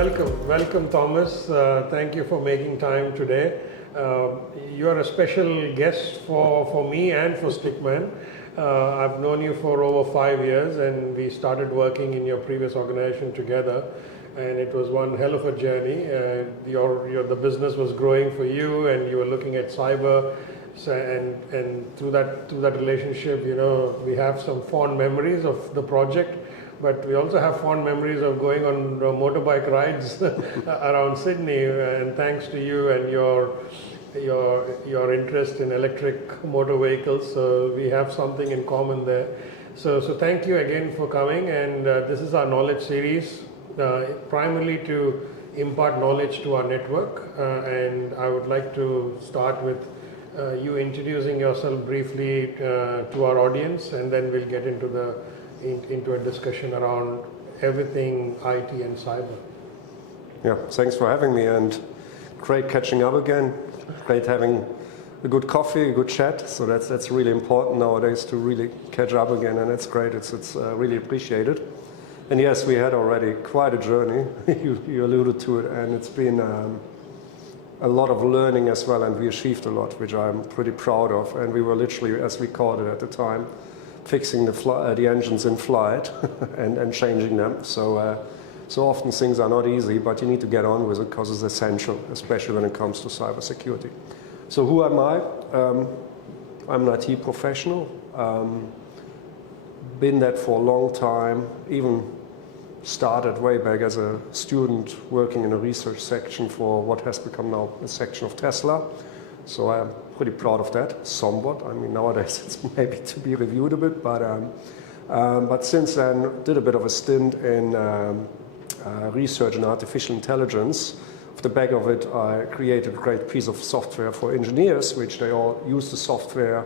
welcome Thomas. Thank you for making time today. You are a special guest for me and for Stickman. I've known you for over 5 years and we started working in your previous organization together, and it was one hell of a journey. The business was growing for you and you were looking at cyber. So, and through that relationship, we have some fond memories of the project, but we also have fond memories of going on motorbike rides around Sydney. And thanks to you and your interest in electric motor vehicles, so we have something in common there. So thank you again for coming. And this is our knowledge series, primarily to impart knowledge to our network. And I would like to start with you introducing yourself briefly to our audience, and then we'll get into a discussion around everything IT and cyber. Yeah, thanks for having me, and great catching up again. Great having a good coffee, a good chat. So that's really important nowadays, to really catch up again, and it's great. It's really appreciated. And yes, we had already quite a journey. you alluded to it, and it's been a lot of learning as well, and we achieved a lot, which I'm pretty proud of. And we were literally, as we called it at the time, fixing the engines in flight and changing them. So often things are not easy, but you need to get on with it because it's essential, especially when it comes to cybersecurity. So who am I? I'm an IT professional. Been that for a long time, even started way back as a student working in a research section for what has become now a section of Tesla. So I'm pretty proud of that, somewhat. I mean, nowadays it's maybe to be reviewed a bit, but since then did a bit of a stint in research in artificial intelligence. Off the back of it, I created a great piece of software for engineers, which they all use the software,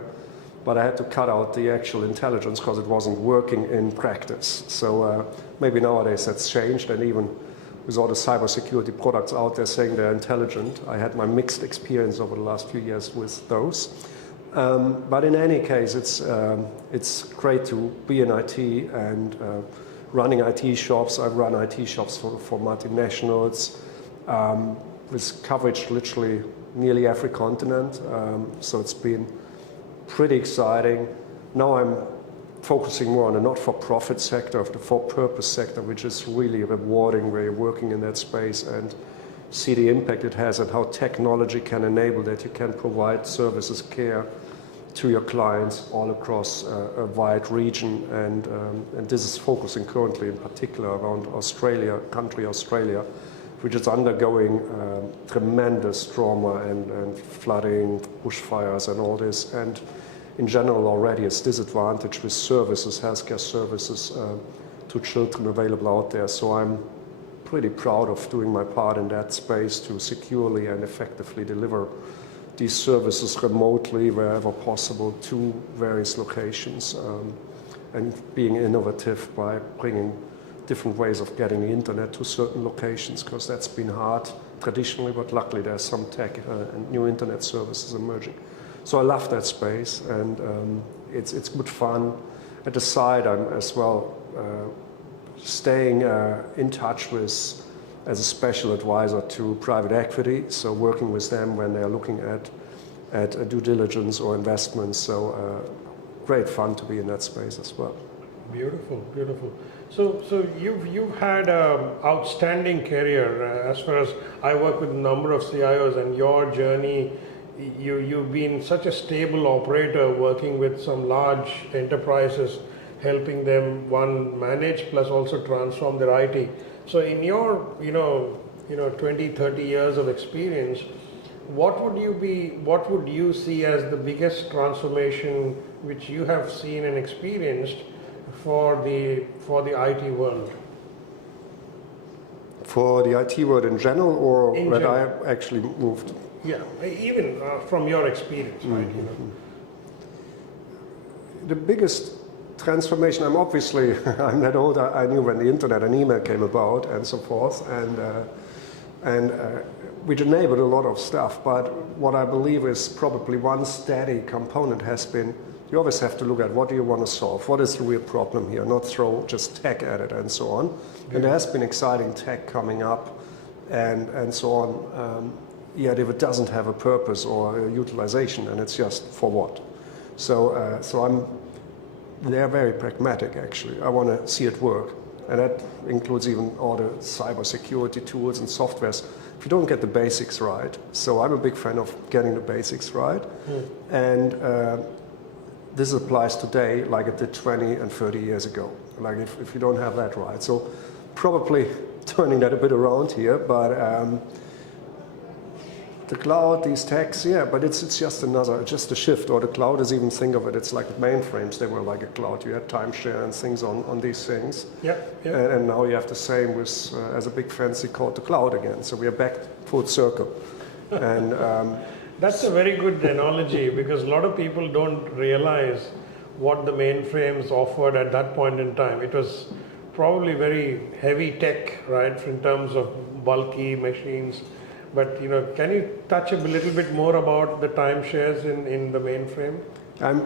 but I had to cut out the actual intelligence because it wasn't working in practice. So maybe nowadays that's changed, and even with all the cybersecurity products out there saying they're intelligent, I had my mixed experience over the last few years with those. But in any case, it's great to be in IT and running IT shops. I've run IT shops for multinationals with coverage literally nearly every continent. So it's been pretty exciting. Now I'm focusing more on the not-for-profit sector, of the for-purpose sector, which is really rewarding, where you're working in that space and see the impact it has and how technology can enable that you can provide services, care to your clients all across a wide region. And this is focusing currently in particular around Australia, which is undergoing tremendous trauma and flooding, bushfires and all this. And in general already it's disadvantaged with services, healthcare services to children available out there. So I'm pretty proud of doing my part in that space to securely and effectively deliver these services remotely wherever possible to various locations, and being innovative by bringing different ways of getting the internet to certain locations, because that's been hard traditionally, but luckily there's some tech and new internet services emerging. So I love that space, and it's good fun. At the side, I'm as well staying in touch with, as a special advisor to private equity, so working with them when they're looking at due diligence or investments. So great fun to be in that space as well. Beautiful, beautiful. So you've had an outstanding career. As far as I work with a number of CIOs, and your journey, you've been such a stable operator working with some large enterprises, helping them manage plus also transform their IT. So in your 20-30 years of experience, what would you see as the biggest transformation which you have seen and experienced for the IT world? For the IT world in general, or when I actually moved? Yeah, even from your experience, right? The biggest transformation, I'm that old, I knew when the internet and email came about and so forth, and which enabled a lot of stuff. But what I believe is probably one steady component has been, you always have to look at what do you want to solve, what is the real problem here, not throw just tech at it and so on. And there has been exciting tech coming up and so on. Yet if it doesn't have a purpose or a utilization, and it's just for what? So they're very pragmatic actually. I want to see it work, and that includes even all the cybersecurity tools and softwares. If you don't get the basics right, so I'm a big fan of getting the basics right, and this applies today like it did 20 and 30 years ago. Like if you don't have that right, so probably turning that a bit around here, but the cloud, these techs, yeah, but it's just a shift. Or the cloud is even, think of it, it's like mainframes. They were like a cloud. You had timeshare and things on these things. Yeah, yeah. And now you have the same with, as a big fancy called the cloud again. So we are back full circle. And that's a very good analogy, because a lot of people don't realize what the mainframes offered at that point in time. It was probably very heavy tech, right, in terms of bulky machines. But can you touch a little bit more about the timeshares in the mainframe? I'm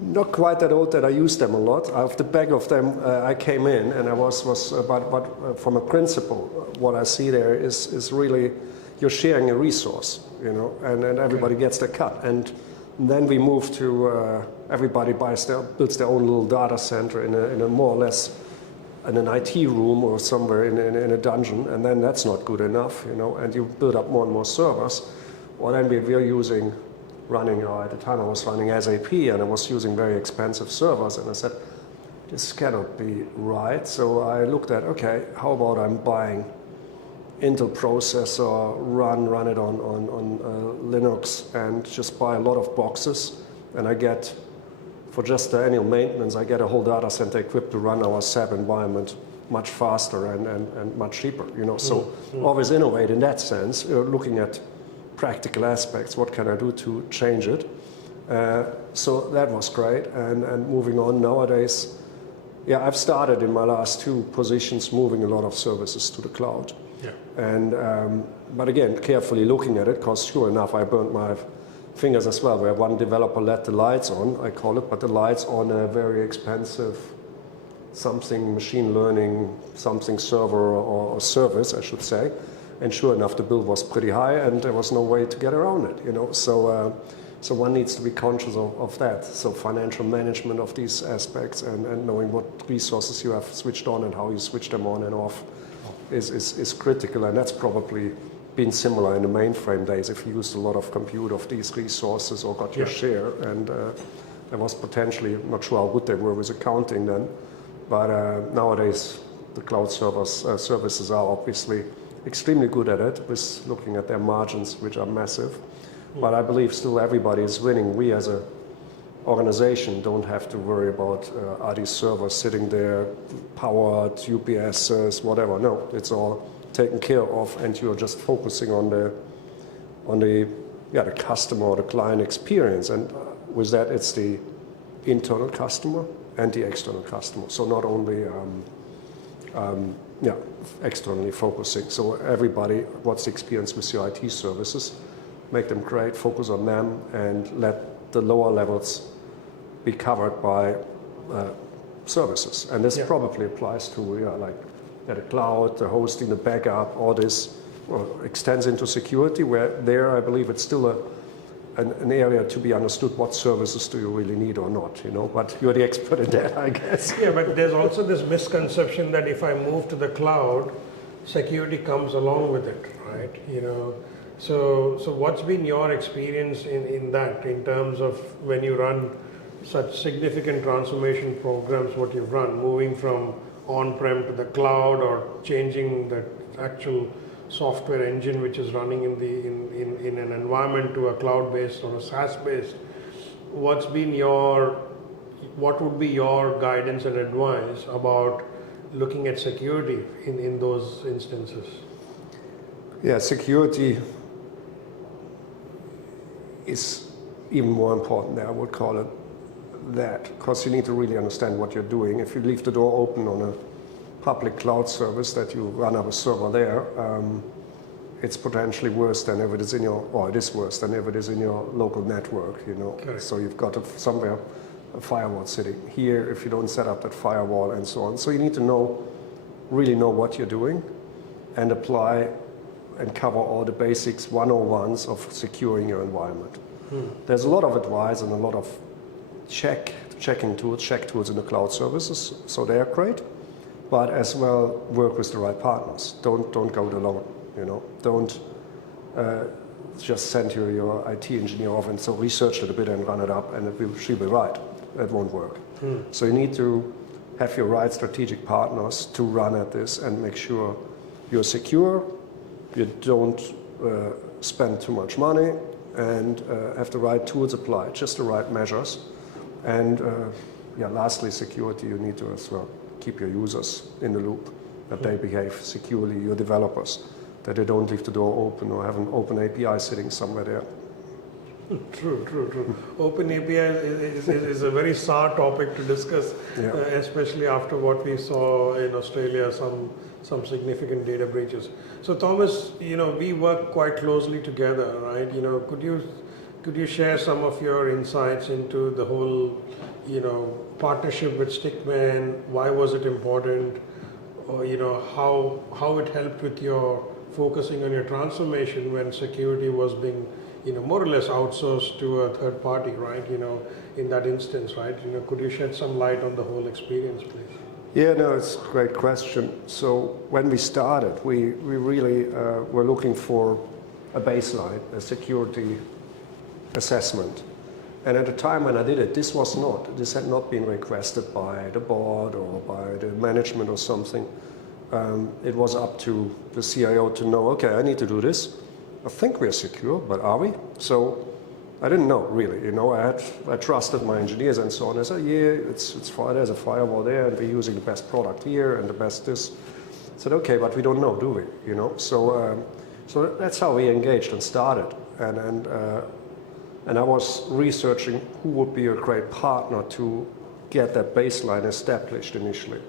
not quite that old that I use them a lot. Off the back of them, I came in, and I was but from a principle, what I see there is really you're sharing a resource, and everybody gets their cut. And then we move to everybody builds their own little data center in a more or less in an IT room or somewhere in a dungeon, and then that's not good enough, and you build up more and more servers. Well, then we're at the time I was running SAP, and I was using very expensive servers, and I said, this cannot be right. So I looked at, okay, how about I'm buying Intel processor, run it on Linux, and just buy a lot of boxes, and I get, for just the annual maintenance, I get a whole data center equipped to run our SAP environment much faster and much cheaper. So always innovate in that sense, looking at practical aspects. What can I do to change it? So that was great. And moving on nowadays, yeah, I've started in my last two positions moving a lot of services to the cloud. Yeah. And but again, carefully looking at it, because sure enough, I burnt my fingers as well, where one developer let the lights on, I call it, but the lights on a very expensive something machine learning, something server or service, I should say. And sure enough, the bill was pretty high, and there was no way to get around it. So one needs to be conscious of that. So financial management of these aspects and knowing what resources you have switched on and how you switch them on and off is critical, and that's probably been similar in the mainframe days. If you used a lot of compute of these resources or got your share, and there was potentially, I'm not sure how good they were with accounting then, but nowadays the cloud services are obviously extremely good at it, with looking at their margins, which are massive. But I believe still everybody is winning. We as a organization don't have to worry about are these servers sitting there, powered, UPSs, whatever. No, it's all taken care of, and you're just focusing on the customer or the client experience. And with that, it's the internal customer and the external customer. So not only externally focusing. So everybody, what's the experience with your IT services? Make them great, focus on them, and let the lower levels be covered by services. And this probably applies to the cloud, the hosting, the backup, all this extends into security, where there I believe it's still an area to be understood. What services do you really need or not, but you're the expert in that, I guess. Yeah, but there's also this misconception that if I move to the cloud, security comes along with it, right? So what's been your experience in that, in terms of when you run such significant transformation programs, what you've run, moving from on-prem to the cloud, or changing the actual software engine which is running in an environment to a cloud-based or a SaaS-based? What would be your guidance and advice about looking at security in those instances? Yeah, security is even more important there, I would call it that, because you need to really understand what you're doing. If you leave the door open on a public cloud service that you run up a server there, it's potentially worse than if it is it is worse than if it is in your local network, Okay. So you've got somewhere a firewall sitting here if you don't set up that firewall and so on. So you need to really know what you're doing and apply and cover all the basics 101s of securing your environment. There's a lot of advice and a lot of checking tools, check tools in the cloud services, so they are great. But as well, work with the right partners. Don't go it alone. Don't just send your IT engineer off and so research it a bit and run it up, and she'll be right. That won't work. So you need to have your right strategic partners to run at this and make sure you're secure, you don't spend too much money, and have the right tools applied, just the right measures. And lastly, security, you need to as well keep your users in the loop, that they behave securely, your developers, that they don't leave the door open or have an open API sitting somewhere there. True. Open API is a very sour topic to discuss, especially after what we saw in Australia, some significant data breaches. So Thomas, we work quite closely together, right? Could you share some of your insights into the whole, partnership with Stickman? Why was it important? Or, how it helped with your focusing on your transformation when security was being more or less outsourced to a third party, right? In that instance, right? Could you shed some light on the whole experience, please? Yeah, no, it's a great question. So when we started, we really were looking for a baseline, a security assessment. And at the time when I did it, this had not been requested by the board or by the management or something. It was up to the CIO to know, okay, I need to do this. I think we're secure, but are we? So I didn't know really. I trusted my engineers and so on. I said, yeah, it's fine. There's a firewall there, and we're using the best product here and the best this. I said, okay, but we don't know, do we? So that's how we engaged and started. And I was researching who would be a great partner to get that baseline established initially.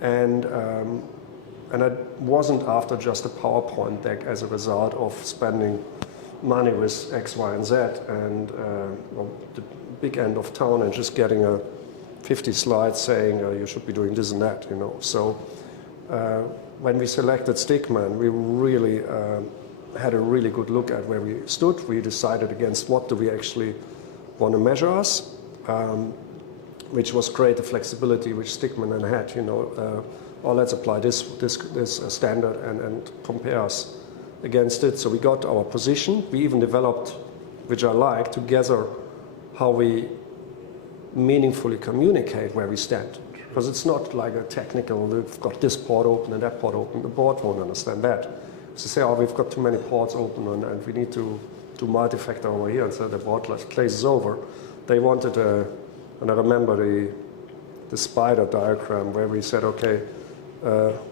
And it wasn't after just a PowerPoint deck as a result of spending money with X, Y, and Z and the big end of town and just getting a 50 slides saying you should be doing this and that, So when we selected Stickman, we really had a really good look at where we stood. We decided against what do we actually want to measure us, which was great, the flexibility which Stickman then had, let's apply this standard and compare us against it. So we got our position. We even developed, which I like, together how we meaningfully communicate where we stand. Because it's not like a technical, we've got this port open and that port open. The board won't understand that. So say, we've got too many ports open and we need to do multi-factor over here. And so the board glazes over. They wanted and I remember the spider diagram where we said, okay,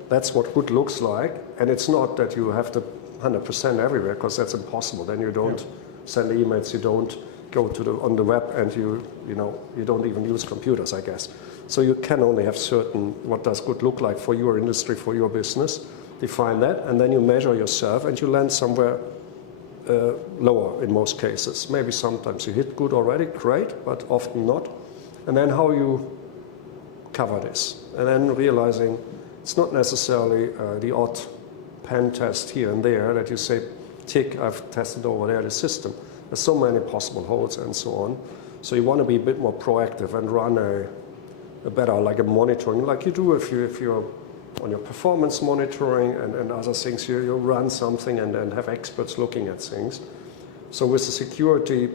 that's what good looks like. And it's not that you have to 100% everywhere, because that's impossible. Then you don't send emails, you don't go on the web, and you don't even use computers, I guess. So you can only have certain, what does good look like for your industry, for your business, define that, and then you measure yourself, and you land somewhere lower in most cases. Maybe sometimes you hit good already, great, but often not. And then how you cover this, and then realizing it's not necessarily the odd pen test here and there that you say, tick, I've tested over there the system. There's so many possible holes and so on. So you want to be a bit more proactive and run a better, like a monitoring, like you do if you're on your performance monitoring and other things. You run something and have experts looking at things. So with the security,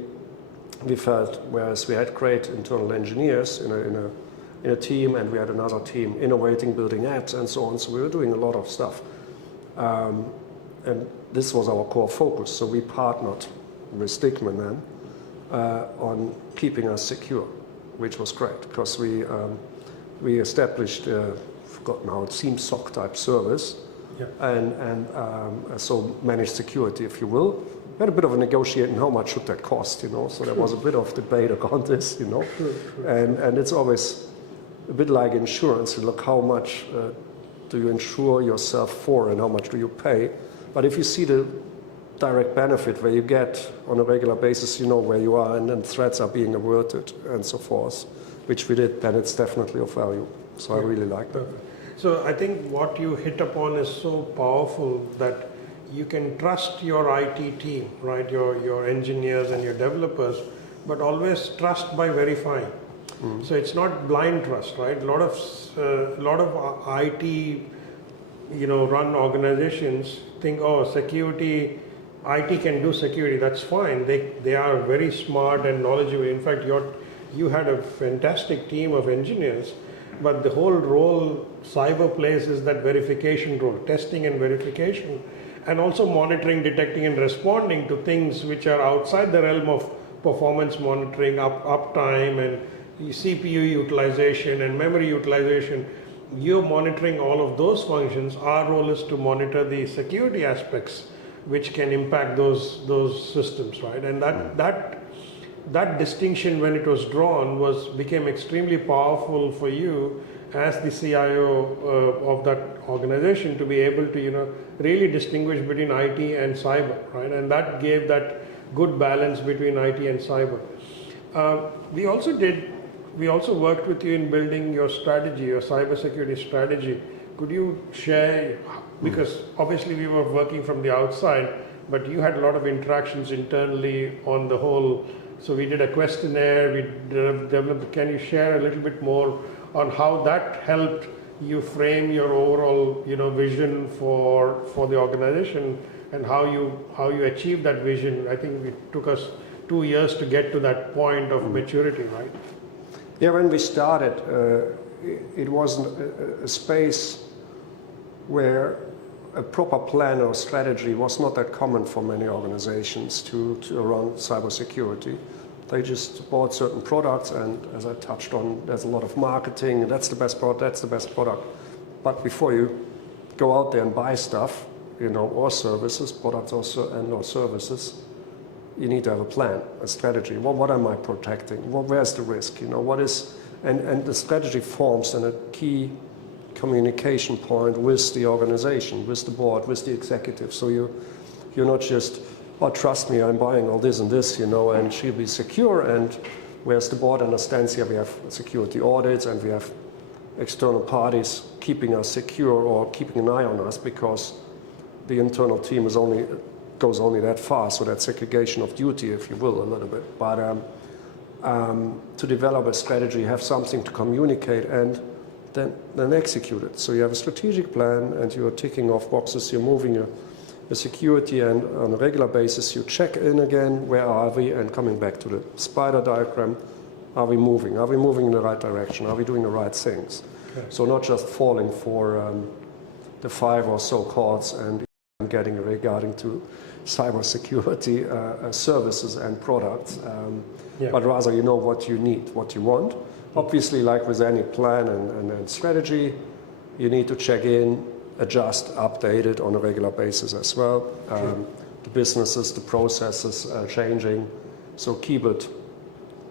we felt, whereas we had great internal engineers in a team, and we had another team innovating, building apps and so on. So we were doing a lot of stuff. And this was our core focus. So we partnered with Stickman then on keeping us secure, which was great, because we established, forgotten how it seems, SOC type service, and so managed security, if you will. We had a bit of a negotiating, how much should that cost, so there was a bit of debate around this, and it's always a bit like insurance. Look, how much do you insure yourself for, and how much do you pay? But if you see the direct benefit where you get on a regular basis, where you are, and then threats are being averted and so forth, which we did, then it's definitely of value. So I really like that. So I think what you hit upon is so powerful that, you can trust your IT team, right? Your engineers and your developers, but always trust by verifying. So it's not blind trust, right? A lot of IT, run organizations think, oh, security, IT can do security. That's fine. They are very smart and knowledgeable. In fact, you had a fantastic team of engineers, but the whole role cyber plays is that verification role, testing and verification, and also monitoring, detecting, and responding to things which are outside the realm of performance monitoring, uptime, and CPU utilization and memory utilization. You're monitoring all of those functions. Our role is to monitor the security aspects which can impact those systems, right? And that distinction, when it was drawn, became extremely powerful for you as the CIO of that organization to be able to really distinguish between IT and cyber, right? And that gave that good balance between IT and cyber. We also worked with you in building your strategy, your cybersecurity strategy. Could you share, because obviously we were working from the outside, but you had a lot of interactions internally on the whole. So we did a questionnaire, we developed, can you share a little bit more on how that helped you frame your overall vision for the organization, and how you achieved that vision? I think it took us 2 years to get to that point of maturity, right? Yeah, when we started, it wasn't a space where a proper plan or strategy was not that common for many organizations to run cybersecurity. They just bought certain products, and as I touched on, there's a lot of marketing, and that's the best product, that's the best product. But before you go out there and buy stuff, or services, products or services, you need to have a plan, a strategy. What am I protecting? Where's the risk? What is, and the strategy forms then a key communication point with the organization, with the board, with the executive. So you're not just, oh, trust me, I'm buying all this and this, and she'll be secure. And whereas the board understands here we have security audits and we have external parties keeping us secure or keeping an eye on us, because the internal team goes only that far. So that segregation of duty, if you will, a little bit. But to develop a strategy, have something to communicate, and then execute it. So you have a strategic plan, and you're ticking off boxes, you're moving your security, and on a regular basis you check in again, where are we, and coming back to the spider diagram, are we moving? Are we moving in the right direction? Are we doing the right things? Okay. So not just falling for the 5 or so calls and getting regarding to cybersecurity services and products, but rather what you need, what you want. Obviously, like with any plan and strategy, you need to check in, adjust, update it on a regular basis as well. The businesses, the processes are changing, so keep it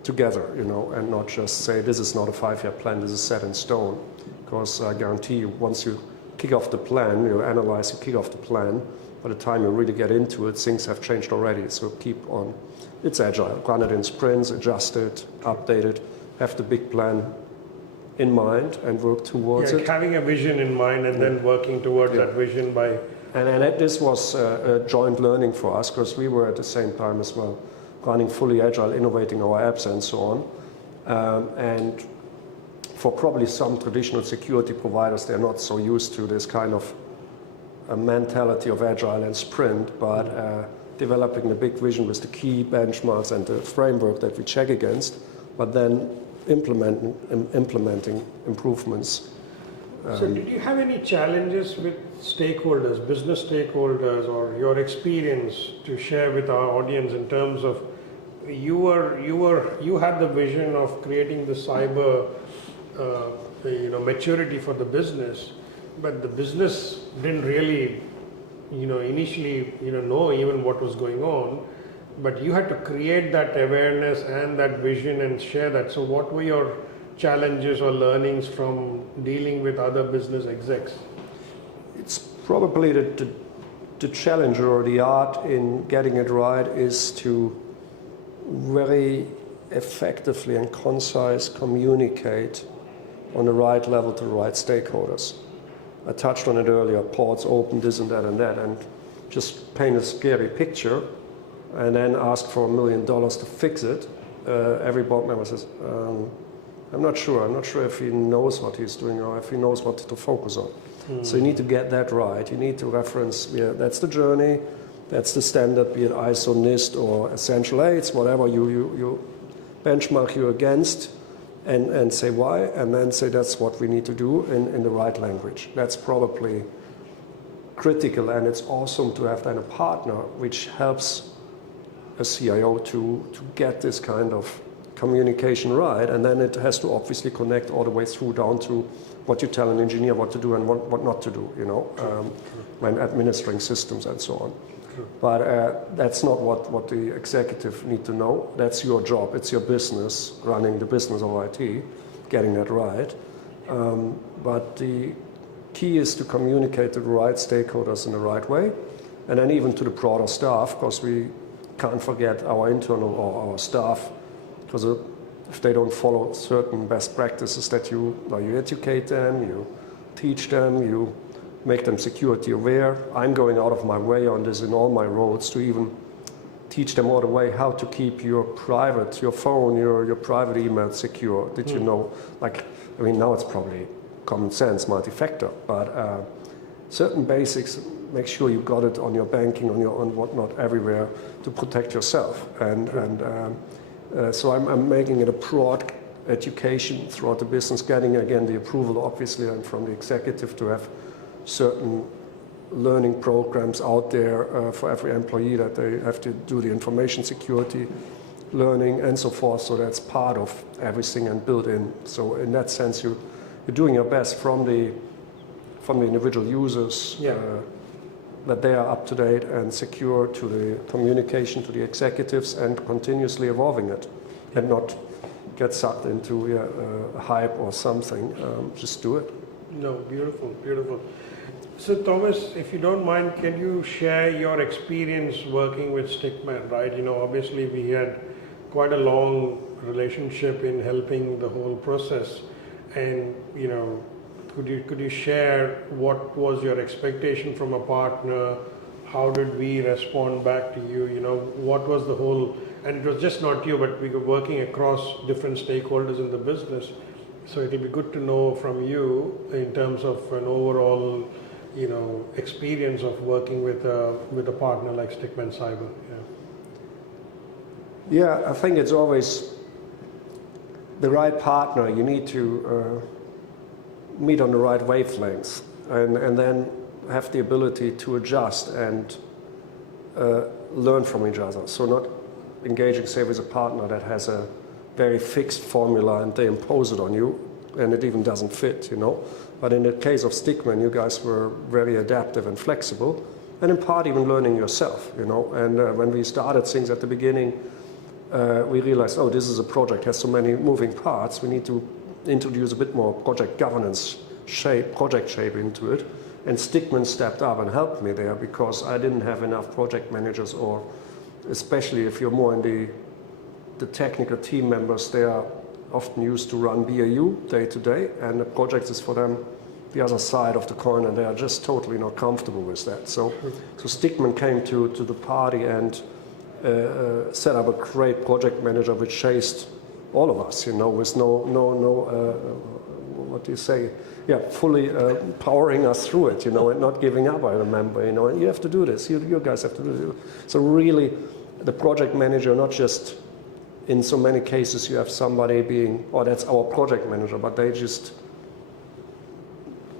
together, and not just say this is not a 5-year plan, this is set in stone. Because I guarantee you, once you kick off the plan, you analyze, you kick off the plan, by the time you really get into it, things have changed already. So keep on. It's agile. Run it in sprints, adjust it, update it, have the big plan in mind and work towards it. Having a vision in mind and then working towards that vision by... And this was a joint learning for us, because we were at the same time as well running fully agile, innovating our apps and so on. And for probably some traditional security providers, they're not so used to this kind of a mentality of agile and sprint, but developing the big vision with the key benchmarks and the framework that we check against, but then implementing improvements. So did you have any challenges with stakeholders, business stakeholders, or your experience to share with our audience in terms of you had the vision of creating the cyber maturity for the business, but the business didn't really initially know even what was going on, but you had to create that awareness and that vision and share that. So what were your challenges or learnings from dealing with other business execs? It's probably the challenge or the art in getting it right is to very effectively and concise communicate on the right level to the right stakeholders. I touched on it earlier, ports open, this and that and that, and just paint a scary picture and then ask for $1 million to fix it, every board member says, I'm not sure. I'm not sure if he knows what he's doing or if he knows what to focus on. So you need to get that right. You need to reference, that's the journey, that's the standard, be it ISO, NIST, or Essential 8, whatever you benchmark you against, and say why, and then say that's what we need to do in the right language. That's probably critical, and it's awesome to have then a partner which helps a CIO to get this kind of communication right, and then it has to obviously connect all the way through down to what you tell an engineer what to do and what not to do, when administering systems and so on. But that's not what the executive need to know. That's your job. It's your business, running the business of IT, getting that right. But the key is to communicate to the right stakeholders in the right way, and then even to the broader staff, because we can't forget our internal or our staff, because if they don't follow certain best practices that you educate them, you teach them, you make them security aware. I'm going out of my way on this in all my roles to even teach them all the way how to keep your phone, your private email secure. Did you know, now it's probably common sense, multi-factor, but certain basics, make sure you got it on your banking, on whatnot, everywhere to protect yourself. So I'm making it a broad education throughout the business, getting again the approval obviously and from the executive to have certain learning programs out there for every employee that they have to do the information security learning and so forth. So that's part of everything and built in. So in that sense, you're doing your best from the individual users, that they are up to date and secure, to the communication to the executives, and continuously evolving it, and not get sucked into a hype or something. Just do it. No, beautiful, beautiful. So Thomas, if you don't mind, can you share your experience working with Stickman, right? Obviously we had quite a long relationship in helping the whole process, and could you share what was your expectation from a partner? How did we respond back to you? What was the whole, and it was just not you, but we were working across different stakeholders in the business. So it'll be good to know from you in terms of an overall, experience of working with a partner like Stickman Cyber. Yeah, I think it's always the right partner. You need to meet on the right wavelengths, and then have the ability to adjust and learn from each other. So not engaging, say, with a partner that has a very fixed formula and they impose it on you and it even doesn't fit, But in the case of Stickman, you guys were very adaptive and flexible, and in part even learning yourself, And when we started things at the beginning, we realized, this is a project, has so many moving parts, we need to introduce a bit more project governance project shape into it. And Stickman stepped up and helped me there, because I didn't have enough project managers, or especially if you're more in the technical team members, they are often used to run BAU day to day, and the project is for them the other side of the coin, and they are just totally not comfortable with that. So Stickman came to the party and set up a great project manager which chased all of us, with what do you say? Yeah, fully powering us through it, and not giving up, I remember, and you have to do this, you guys have to do this. So really, the project manager, not just in so many cases you have somebody being, that's our project manager, but they just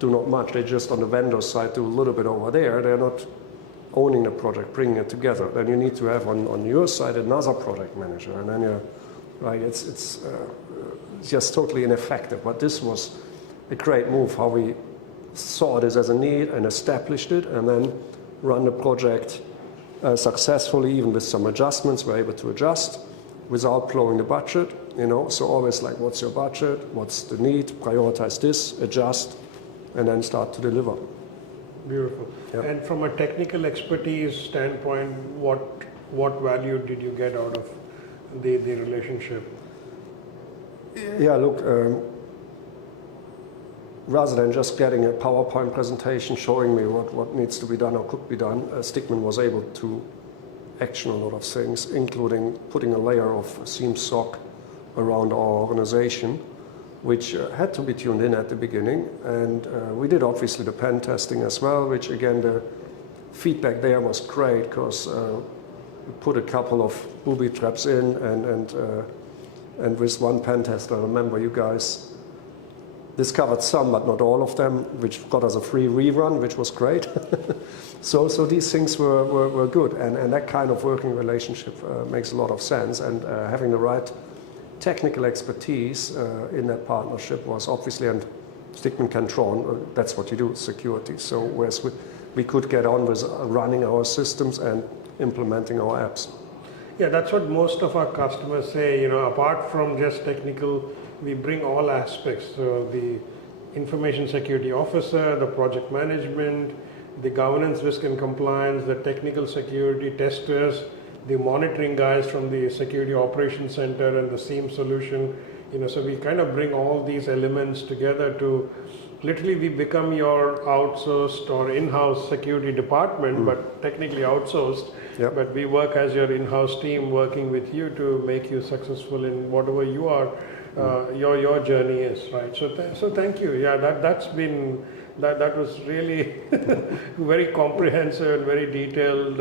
do not much. They just on the vendor side do a little bit over there. They're not owning the project, bringing it together. Then you need to have on your side another project manager, and then you're right. It's just totally ineffective. But this was a great move, how we saw this as a need and established it, and then run the project successfully, even with some adjustments. We're able to adjust without blowing the budget, So always like, what's your budget? What's the need? Prioritize this, adjust, and then start to deliver. Beautiful. Yep. And from a technical expertise standpoint, what value did you get out of the relationship? Yeah, look, rather than just getting a PowerPoint presentation showing me what needs to be done or could be done, Stickman was able to action a lot of things, including putting a layer of SIEM SOC around our organization, which had to be tuned in at the beginning. And we did obviously the pen testing as well, which again, the feedback there was great because we put a couple of booby traps in and with one pen test, I remember you guys discovered some, but not all of them, which got us a free rerun, which was great. So these things were good, and that kind of working relationship makes a lot of sense. And having the right technical expertise in that partnership was obviously, and Stickman can draw on, that's what you do, security. So whereas we could get on with running our systems and implementing our apps. Yeah, that's what most of our customers say, you know, apart from just technical, we bring all aspects. So the information security officer, the project management, the governance, risk and compliance, the technical security testers, the monitoring guys from the security operations center and the SIEM solution, you know, so we kind of bring all these elements together to literally we become your outsourced or in-house security department, but technically outsourced. Yep. But we work as your in-house team working with you to make you successful in whatever you are, your journey is, right? So thank you. Yeah, that's been, that was really very comprehensive, very detailed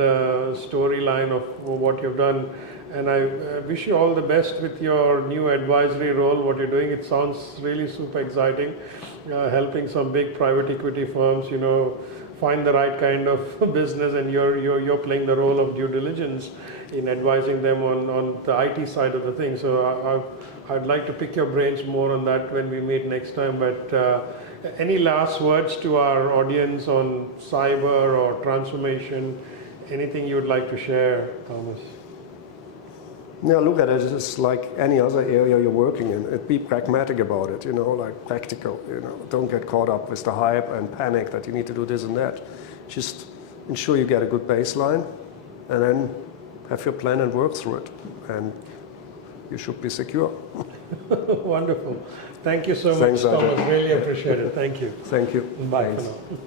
storyline of what you've done. And I wish you all the best with your new advisory role, what you're doing. It sounds really super exciting, helping some big private equity firms, you know, find the right kind of business, and you're playing the role of due diligence in advising them on the IT side of the thing. So I'd like to pick your brains more on that when we meet next time. But any last words to our audience on cyber or transformation? Anything you would like to share, Thomas? Yeah, look at it as like any other area you're working in. Be pragmatic about it, you know, like practical, you know. Don't get caught up with the hype and panic that you need to do this and that. Just ensure you get a good baseline and then have your plan and work through it. And you should be secure. Wonderful. Thank you so Thanks, much, Thomas. Ajay. Really appreciate it. Thank you. Thank you. Bye Thanks. for now.